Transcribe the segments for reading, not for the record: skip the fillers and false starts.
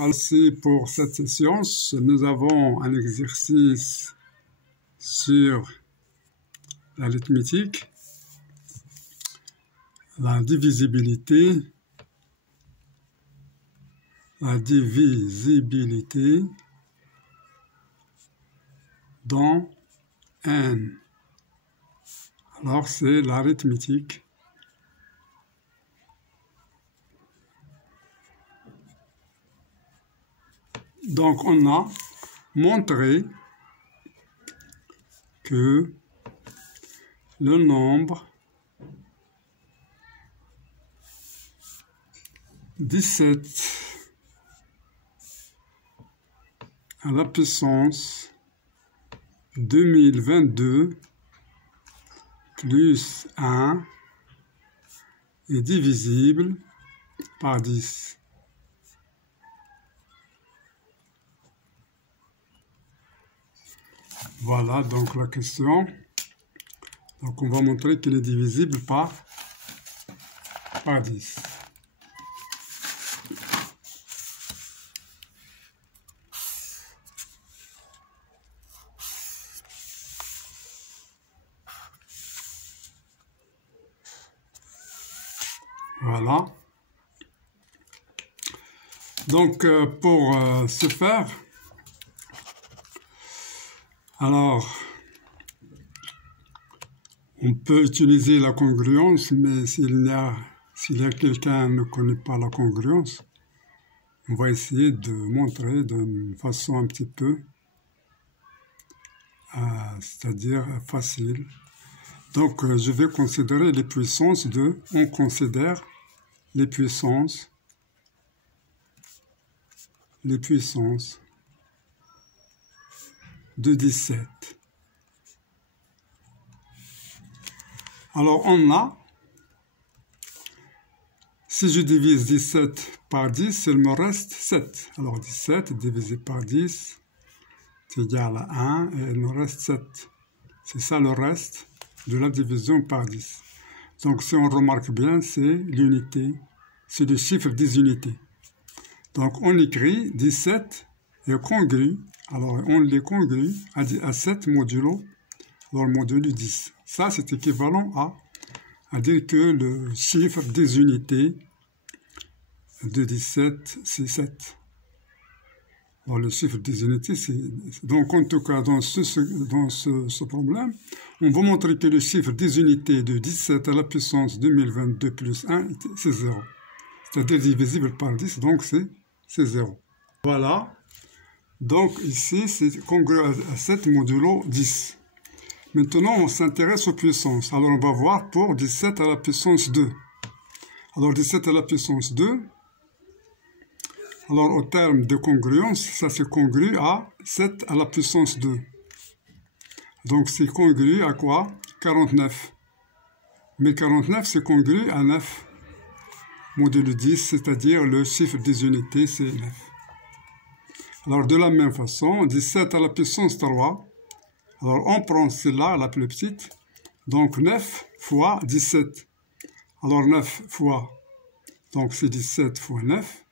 Ainsi, pour cette séance, nous avons un exercice sur l'arithmétique, la divisibilité dans n. Alors, c'est l'arithmétique. Donc, on a montré que le nombre 17 à la puissance 2022 plus 1 est divisible par 10. Voilà donc la question. Donc on va montrer qu'il est divisible par 10. Voilà. Donc pour ce faire, alors on peut utiliser la congruence, mais s'il y a quelqu'un qui ne connaît pas la congruence, on va essayer de montrer d'une façon un petit peu, c'est-à-dire facile. Donc, je vais considérer les puissances on considère les puissances de 17. Alors, on a, si je divise 17 par 10, il me reste 7. Alors, 17 divisé par 10, c'est égal à 1, et il me reste 7. C'est ça le reste de la division par 10. Donc, si on remarque bien, c'est l'unité, c'est le chiffre des unités. Donc, on écrit 17 est congru, alors on les congrue à 7 modulo, alors modulo 10. Ça, c'est équivalent à dire que le chiffre des unités de 17, c'est 7. Alors, le chiffre des unités, c'est... Donc, en tout cas, dans ce problème, on va montrer que le chiffre des unités de 17 à la puissance 2022 plus 1, c'est 0. C'est-à-dire divisible par 10, donc c'est 0. Voilà. Donc, ici, c'est congru à 7 modulo 10. Maintenant, on s'intéresse aux puissances. Alors, on va voir pour 17 à la puissance 2. Alors, 17 à la puissance 2... Alors, au terme de congruence, ça c'est congru à 7 à la puissance 2. Donc, c'est congru à quoi? 49. Mais 49, c'est congru à 9 modulo 10, c'est-à-dire le chiffre des unités, c'est 9. Alors, de la même façon, 17 à la puissance 3. Alors, on prend celle-là, la plus petite. Donc, 9 fois 17. Alors, 9 fois, donc c'est 17 fois 9.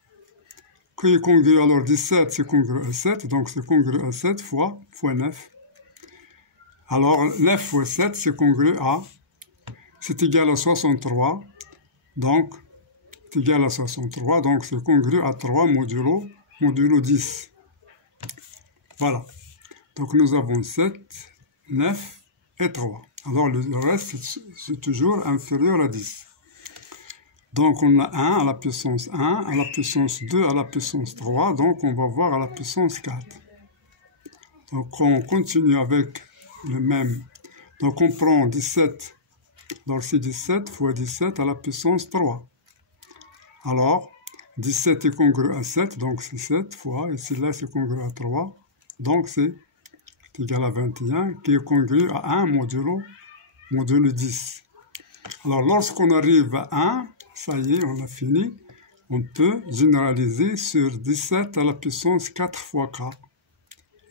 Qui est congru, alors 17, c'est congru à 7, donc c'est congru à 7 fois 9. Alors, 9 fois 7, c'est congru à, c'est égal à 63, donc, c'est égal à 63, donc c'est congru à 3 modulo 10. Voilà. Donc, nous avons 7, 9 et 3. Alors, le reste, c'est toujours inférieur à 10. Donc, on a 1 à la puissance 1, à la puissance 2, à la puissance 3. Donc, on va voir à la puissance 4. Donc, on continue avec le même. Donc, on prend 17. Donc, c'est 17 fois 17 à la puissance 3. Alors, 17 est congru à 7. Donc, c'est 7 fois. Et celui-là, c'est congru à 3. Donc, c'est égal à 21, qui est congru à 1 modulo 10. Alors, lorsqu'on arrive à 1, ça y est, on a fini. On peut généraliser sur 17 à la puissance 4 fois k.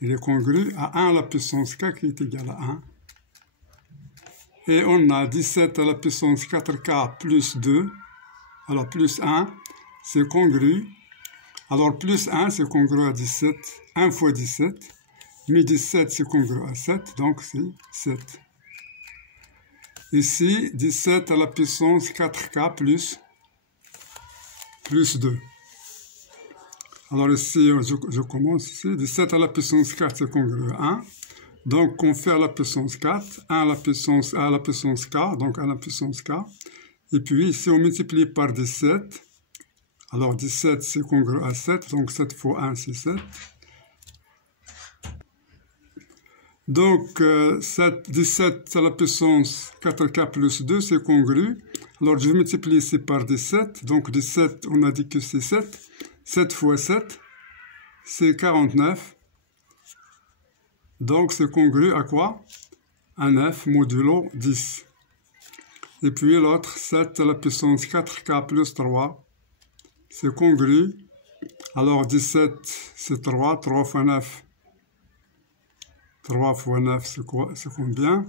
Il est congru à 1 à la puissance k qui est égal à 1. Et on a 17 à la puissance 4k plus 2, alors plus 1, c'est congru Alors, plus 1, c'est congru à 17. 1 fois 17. Mais 17, c'est congru à 7, donc c'est 7. Ici, 17 à la puissance 4K plus 2. Alors ici, je commence ici. 17 à la puissance 4, c'est congru à 1. Donc, on fait à la puissance 4. 1 à la puissance K, donc à la puissance K. Et puis, si on multiplie par 17, alors 17, c'est congru à 7. Donc, 7 fois 1, c'est 7. Donc, 17 à la puissance 4K plus 2, c'est congru. Alors, je multiplie ici par 17. Donc, 17, on a dit que c'est 7. 7 fois 7, c'est 49. Donc, c'est congru à quoi? À 9 modulo 10. Et puis, l'autre, 7 à la puissance 4K plus 3, c'est congru. Alors, 17, c'est 3. 3 fois 9. 3 fois 9, c'est quoi? C'est combien?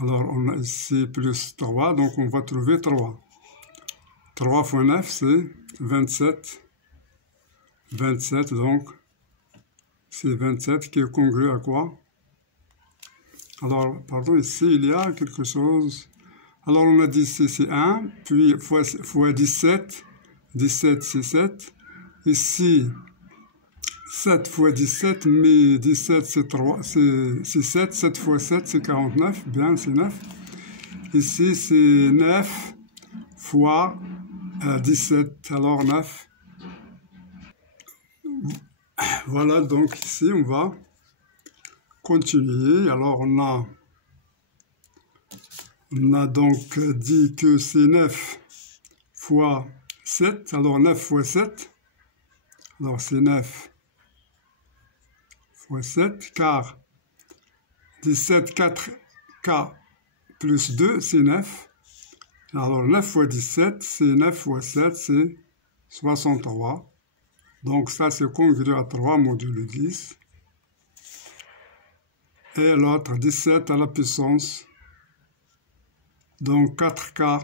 Alors, on a ici plus 3, donc on va trouver 3. 3 fois 9, c'est 27. 27, donc, c'est 27 qui est congru à quoi? Alors, pardon, ici, il y a quelque chose. Alors, on a dit ici, c'est 1, puis fois 17. 17, c'est 7. Ici, 7 fois 17, mais 17 c'est 3, c'est 7, 7 fois 7 c'est 49, bien c'est 9. Ici c'est 9 fois 17, alors 9. Voilà, donc ici on va continuer. Alors on a donc dit que c'est 9 fois 7, alors 9 fois 7, alors c'est 9 fois 7, car 17, 4K plus 2, c'est 9. Alors 9 fois 17, c'est 9 fois 7, c'est 63. Donc ça, c'est congru à 3 modulo 10. Et l'autre, 17 à la puissance. Donc 4K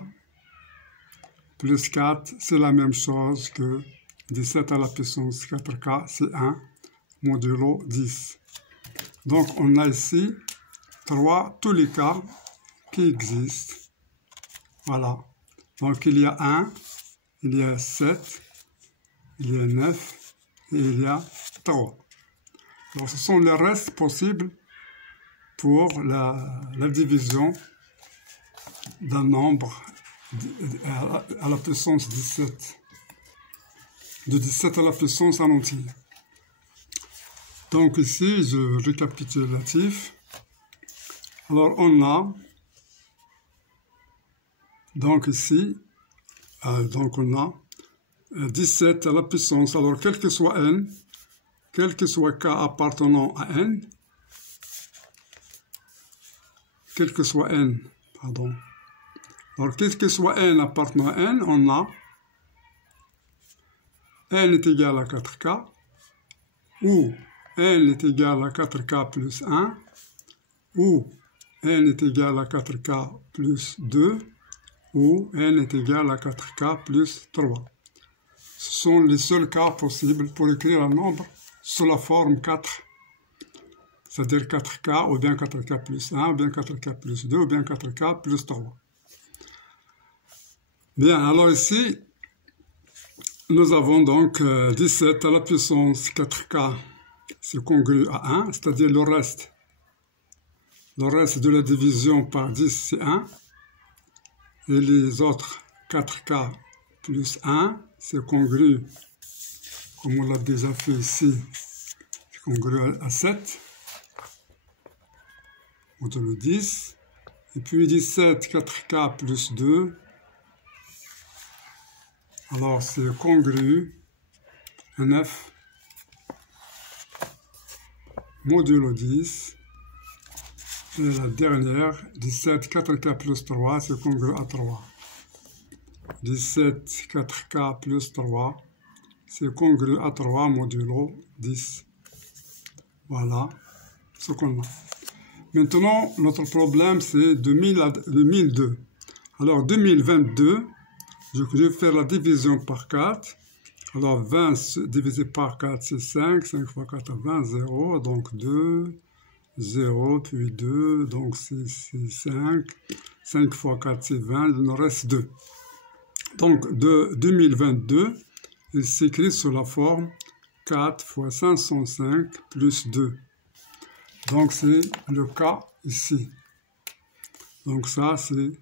plus 4, c'est la même chose que 17 à la puissance 4K, c'est 1. Modulo 10. Donc, on a ici tous les cas qui existent. Voilà. Donc, il y a 1, il y a 7, il y a 9 et il y a 3. Donc, ce sont les restes possibles pour la division d'un nombre à la puissance 17. De 17 à la puissance en entier. Donc ici, je récapitulatif. Alors on a, donc ici, donc on a 17 à la puissance. Alors quel que soit n, quel que soit k appartenant à n, quel que soit n, pardon. Alors quel que soit n appartenant à n, on a n est égal à 4k, ou n est égal à 4k plus 1, ou n est égal à 4k plus 2, ou n est égal à 4k plus 3. Ce sont les seuls cas possibles pour écrire un nombre sous la forme 4. C'est-à-dire 4k, ou bien 4k plus 1, ou bien 4k plus 2, ou bien 4k plus 3. Bien, alors ici, nous avons donc 17 à la puissance 4k. C'est congru à 1, c'est-à-dire le reste de la division par 10, c'est 1. Et les autres 4k plus 1, c'est congru, comme on l'a déjà fait ici, c'est congru à 7, modulo 10. Et puis 17, 4k plus 2, alors c'est congru à 9. Modulo 10, et la dernière, 17, 4K plus 3, c'est congru à 3. 17, 4K plus 3, c'est congru à 3 modulo 10. Voilà ce qu'on a. Maintenant, notre problème, c'est 2002. Alors, 2022, je vais faire la division par 4. Alors 20 divisé par 4 c'est 5, 5 fois 4 20, 0, donc 2, 0, puis 2, donc c'est 5, 5 fois 4 c'est 20, il nous reste 2. Donc de 2022, il s'écrit sous la forme 4 fois 505 plus 2. Donc c'est le cas ici. Donc ça c'est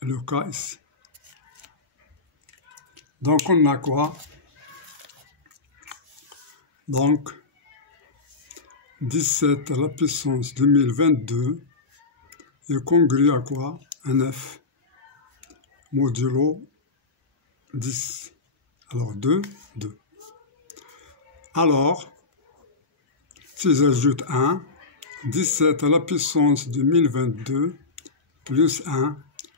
le cas ici. Donc on a quoi? Donc 17 à la puissance 2022 est congru à quoi? Un f modulo 10. Alors 2, 2. Alors, si j'ajoute 1, 17 à la puissance 2022 plus 1,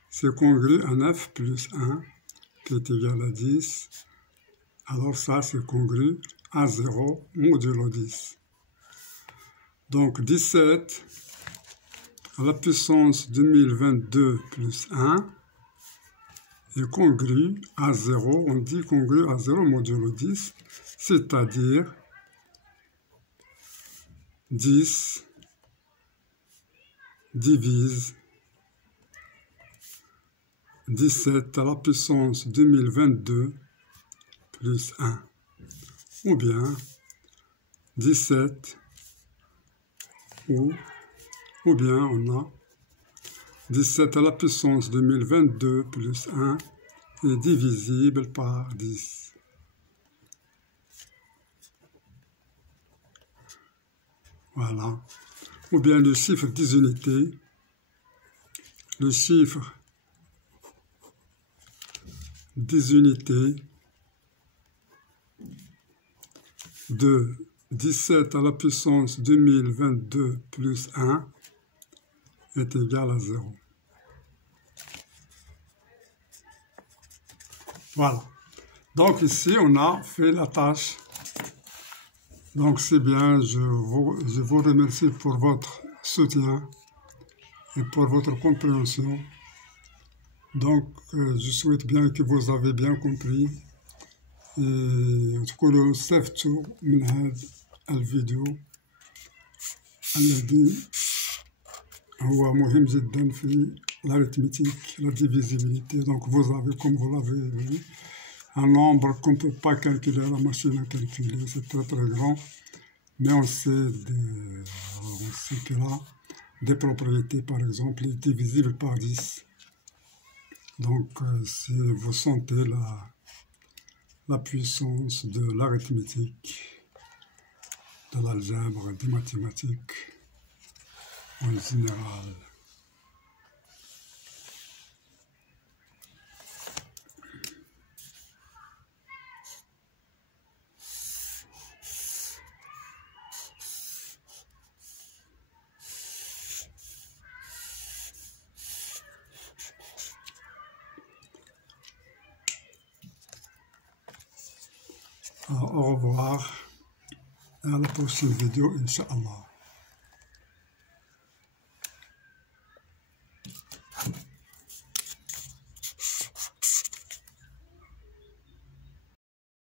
c'est congru à 9 plus 1 qui est égal à 10. Alors ça, c'est congru à 0 modulo 10. Donc 17 à la puissance 2022 plus 1 est congru à 0. On dit congru à 0 modulo 10, c'est-à-dire 10 divise 17 à la puissance 2022 plus 1. Ou bien 17 ou bien on a 17 à la puissance 2022 plus 1 est divisible par 10. Voilà. Ou bien le chiffre 10 unités. Le chiffre 10 unités de 17 à la puissance 2022 plus 1 est égal à 0. Voilà. Donc ici, on a fait la tâche. Donc c'est bien, je vous remercie pour votre soutien et pour votre compréhension. Donc je souhaite bien que vous avez bien compris. تكونوا استفدتوا من هذا الفيديو الذي هو مهم جدا في l'arithmétique, la divisibilité. Donc vous avez, comme vous l'avez vu, un nombre qu'on ne peut pas calculer à la machine à calculer, c'est très très grand, mais on sait qu'elle a des propriétés, par exemple, il est divisible par 10. Donc si vous sentez la puissance de l'arithmétique, de l'algèbre, des mathématiques en général. Alors, au revoir et à la prochaine vidéo, Inch'Allah.